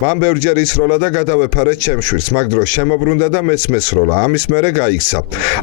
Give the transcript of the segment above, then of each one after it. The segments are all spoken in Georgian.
მან ბევრჯერ ისროლა და გადავეფარეთ ჩემს შვილს, მაგ დროს შემოbrუნდა და მეც მესროლა. ამის მერე გაიქცა.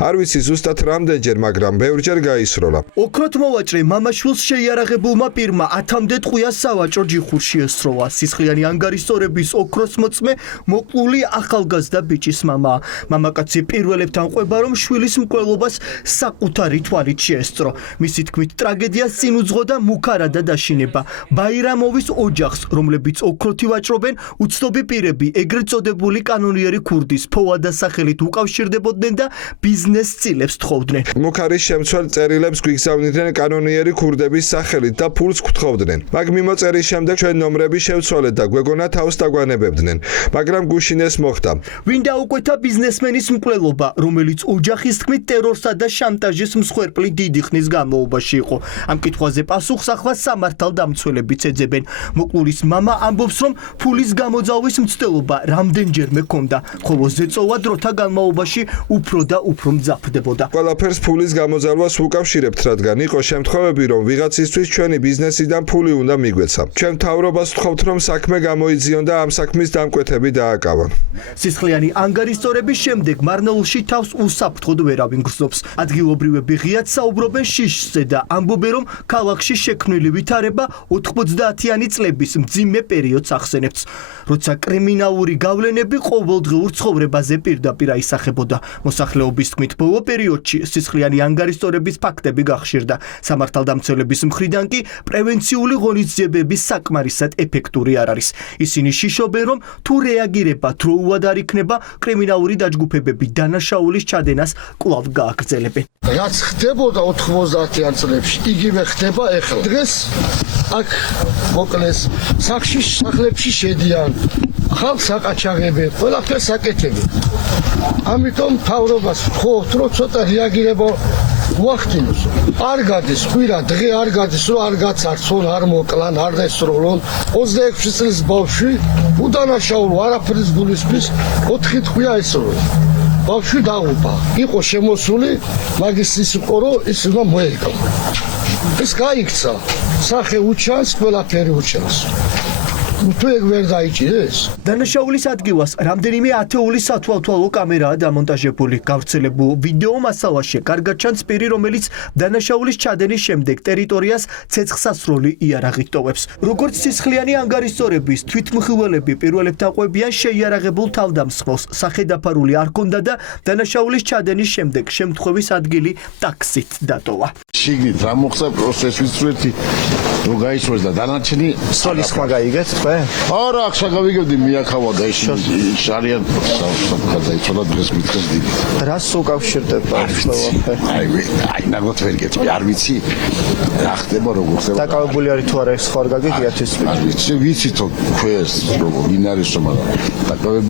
არ ვიცი ზუსტად რამდენჯერ, მაგრამ ბევრჯერ გაისროლა. ოქროთ მოვაჭრე მამაშვილს შეიარაღებულმა პირმა 10-მდე ტყვია სავაჭრო ჯიხურში ესროლა. სისხლიანი ანგარიშსწორების ოქროს მოწმე მოკლული ახალგაზრდა ბიჭის მამაა. მამაკაცი პირველებთან ყვება, რომ შვილის მკვლელობას საკუთარი თვალით შეესწრო. მისი თქმით, ტრაგედიას წინ უძღოდა და მუქარადა დაშინება. ბაირამოვის ოჯახს, რომლებიც ოქროთი ვაჭრობენ, უცნობი პირები ეგრეთ წოდებული კანონიერი ქურდის ფოვადა სახელით უკავშირდებოდნენ და ბიზნეს წილებს თხოვდნენ. მუქარის შემცველ წერილებს გვიგზავნიდნენ კანონიერი ქურდების სახელით და ფულს გთხოვდნენ. მაგ მიმოწერის შემდეგ ჩვენ ნომრები შევცვალეთ და გვეგონა თავს დაგვანებებდნენ, მაგრამ გუშინ ეს მოხდა. ვინ დაუკვეთა ბიზნესმენის მკვლელობა, რომელიც ოჯახის თქმით ტერორსა და შანტაჟის მსხვერპლი დიდი ხნის განმავლობაში იყო. ამ კითხვაზე პასუხს ახლა სამართალდამცველებიც ეძებენ. მოკლულის მამა ამბობს, რომ ფულის გამოძალვის მცდელობა რამდენჯერმე ჰქონდა, ხოლო ზეწოვა დროთა განმავლობაში უფრო და უფრო მძაფრდებოდა. ყველაფერს ფულის გამოძალვას ვუკავშირებთ, რადგან იყო შემთხვევები, რომ ვიღაცისთვის ჩვენი ბიზნესიდან ფული უნდა მიგვეცა. ჩვენ მთავრობას ვთხოვთ, რომ საქმე გამოიძიონ და ამ საქმის დამკვეთები დააკავონ. სისხლიანი ანგარიშსწორების შემდეგ მარნეულში თავს უსაფრთხოდ ვერავინ გრძნობს. ადგილობრივები ღიად საუბრობენ შიშზე და ამბობენ, რომ ქალაქში შექმნილი ვითარება 90-იანი წლების მძიმე პერიოდს ახსენებს. როცა კრიმინალური გავლენები ყოველდღიურ ცხოვრებაზე პირდაპირ აისახებოდა. მოსახლეობის თქმით, ბოლო პერიოდში სისხლიანი ანგარიშსწორების ფაქტები გახშირდა. სამართალდამცველების მხრიდან კი პრევენციული ღონისძიებები საკმარისად ეფექტური არ არის. ისინი შიშობენ, რომ თუ რეაგირება დროულად არ იქნება, კრიმინალური დაჯგუფებები დანაშაულის ჩადენას კვლავ გააგრძელებენ. რაც ხდებოდა 90-იან წლებში, იგივე ხდება ეხლა. დღეს აქ მოკლეს სახში სახლებში შედიან, ხალხს აკაჩაღებენ, ყველაფერს აკეთებენ. ამიტომ მთავრობას ვთხოვთ, რომ ცოტა რეაგირება უახდინოს. არ გადის ხვირა დღე არ გადის, რომ არ გაცარცონ, არ მოკლან, არ ესროლონ. 26 წლის ბავშვი უდანაშაულო, არაფრის გულისხმის 4 თვია ესროლა. ბავშვი დაღუპა. იყო შემოსული, მაგის ის იყო, რომ ის უნდა მოეკლა. ეს გაიქცა. სახე უჩანს, ყველაფერი უჩანს. თუ ეგ ვერ დაიჭირეს? დანაშაულის ადგილას რამდენიმე ათეული სათვალთვალო კამერაა დამონტაჟებული. გავრცელებულ ვიდეო მასალაში კარგად ჩანს პირი, რომელიც დანაშაულის ჩადენის შემდეგ ტერიტორიას ცეცხლსასროლი იარაღით ტოვებს. როგორც სისხლიანი ანგარიშსწორების თვითმხილველები პირველებთან ყვებიან შეიარაღებულ თავდამსხმელს, სახე დაფარული არ ჰქონდა და დანაშაულის ჩადენის შემდეგ შემთხვევის ადგილი ტაქსით დატოვა. შიგნით რა მოხდა პროცესის წვეთი რო გაიცვეს და დანარჩენი სოლის ხმა გაიგეთ თქვენ? არა, აქ შეგავიგებდი მიაქავა და ის შარიან გადაიცვალა დღეს მითხეს დიდი. რას უკავშირდება აი ნაგოთ ვერ გეტყვი, არ ვიცი რა ხდება, როგორ ხდება. დაკავებული არის თუ არა ეს ხარ გაგიგიათ ეს? არ ვიცი თო ქვეს როგორ ვინ არის რომ დაკავებული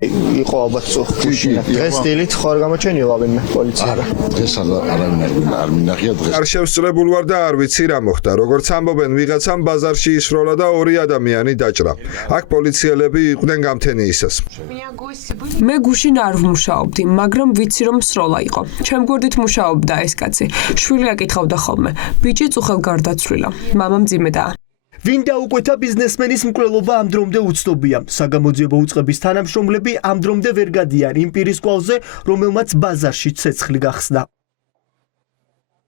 იყო ალბათ წუხში. დღეს დილით ხარ გამოჩენილა ვინმე პოლიციამ. დღეს არავინ არ მინახია დღეს. არ შევსწრებულ ვარ და არ ვიცი რა მოხდა. როგორც ამბობენ, ვიღაცამ ბაზარში ისროლა და 2 ადამიანი დაჭრა. აქ პოლიციელები იყვნენ გამთენი ისას. მე გუშინ არ ვმუშაობდი, მაგრამ ვიცი რომ სროლა იყო. ჩემ გვერდით მუშაობდა ეს კაცი. შვილი აკითხავდა ხოლმე. ბიჭი წუხელ გარდაცვლილა. მამა მძიმედაა. ვინ დაუკვეთა ბიზნესმენის მკვლელობა ამ დრომდე უცნობია. საგამოძიებო უწყების თანამშრომლები ამ დრომდე ვერ გადიან იმ პირის კვალზე, რომელმაც ბაზარში ცეცხლი გახსნა.